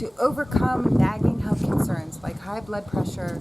to overcome nagging health concerns like high blood pressure.